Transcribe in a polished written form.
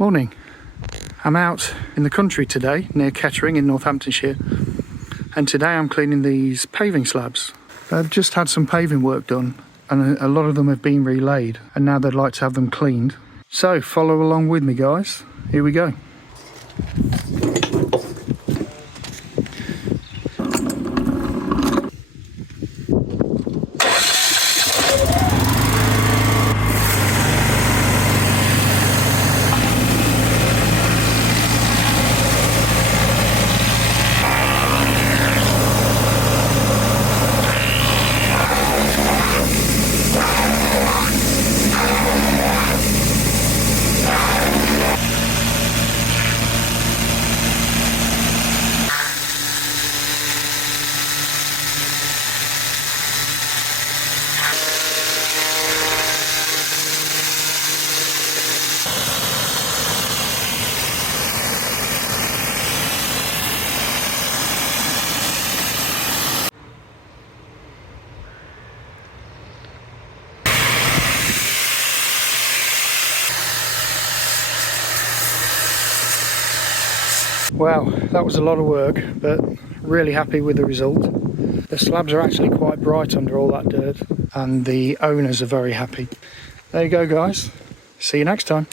Morning. I'm out in the country today near Kettering in Northamptonshire, and today I'm cleaning these paving slabs. I've just had some paving work done and a lot of them have been relaid, and now they'd like to have them cleaned. So follow along with me, guys. Here we go. Wow, that was a lot of work, but really happy with the result. The slabs are actually quite bright under all that dirt, and the owners are very happy. There you go, guys. See you next time.